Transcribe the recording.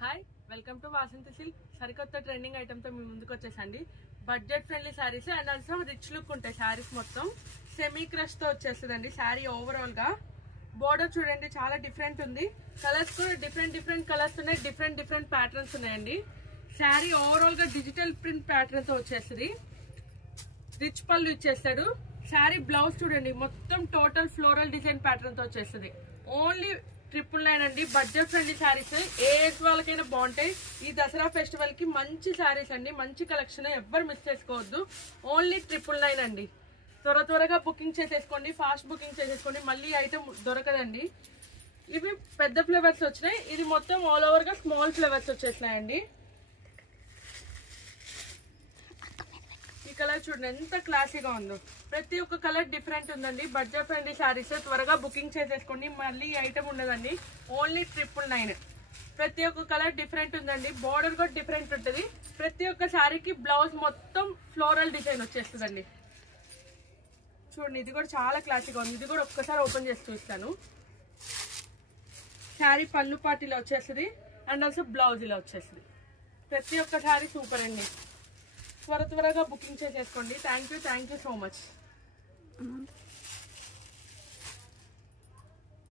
Hi welcome to Vasanthi silk. సరికొత్త trending item తో మీ ముందుకు వచ్చేసండి. Budget friendly saris and also rich look ఉంటాయి. శారీస్ మొత్తం సెమీ క్రష్ తో వచ్చేస్తుందండి. శారీ ఓవరాల్ గా బోర్డర్ చూడండి చాలా డిఫరెంట్ ఉంది. కలర్స్ కూడా డిఫరెంట్ కలర్స్ ఉన్నాయి. డిఫరెంట్ ప్యాటర్న్స్ ఉన్నాయండి. శారీ ఓవరాల్ గా డిజిటల్ ప్రింట్ ప్యాటర్న్ తో వచ్చేస్తుంది. రిచ్ పళ్ళు ఇచ్చేస్తాడు. శారీ బ్లౌజ్ చూడండి మొత్తం టోటల్ ఫ్లోరల్ డిజైన్ ప్యాటర్న్ తో వచ్చేస్తుంది. ఓన్లీ 999 అండి. బడ్జెట్ ఫ్రెండ్లీ శారీస్ ఏ ఏజ్ వాళ్ళకైనా బాగుంటాయి. ఈ దసరా ఫెస్టివల్ కి మంచి శారీస్ అండి, మంచి కలెక్షన్, ఎవ్వరు మిస్ చేసుకోవద్దు. ఓన్లీ 999 అండి. త్వరగా బుకింగ్ చేసేసుకోండి, ఫాస్ట్ బుకింగ్ చేసేసుకోండి. మళ్ళీ ఐటమ్ దొరకదండి. ఇవి పెద్ద ఫ్లేవర్స్ వచ్చినాయి. ఇది మొత్తం ఆల్ ఓవర్ గా స్మాల్ ఫ్లేవర్స్ వచ్చేసినాయండి. ఈ కలర్ చూడండి ఎంత క్లాసీగా ఉందో. ప్రతి ఒక్క కలర్ డిఫరెంట్ ఉందండి. బడ్జెట్ ఫ్రెండ్లీ శారీస్ త్వరగా బుకింగ్ చేసేసుకోండి. మళ్ళీ ఐటమ్ ఉండదండి. ఓన్లీ 999. ప్రతి ఒక్క కలర్ డిఫరెంట్ ఉందండి. బార్డర్ కూడా డిఫరెంట్ ఉంటుంది. ప్రతి ఒక్క శారీకి బ్లౌజ్ మొత్తం ఫ్లోరల్ డిజైన్ వచ్చేస్తుందండి. చూడండి ఇది కూడా చాలా క్లాసీగా ఉంది. ఇది కూడా ఒక్కసారి ఓపెన్ చేసి చూస్తాను. శారీ పళ్ళు పాటు ఇలా వచ్చేస్తుంది అండ్ ఆల్సో బ్లౌజ్ ఇలా వచ్చేస్తుంది. ప్రతి ఒక్క శారీ సూపర్ అండి. త్వరగా బుకింగ్ చేసేసుకోండి. Thank you so much.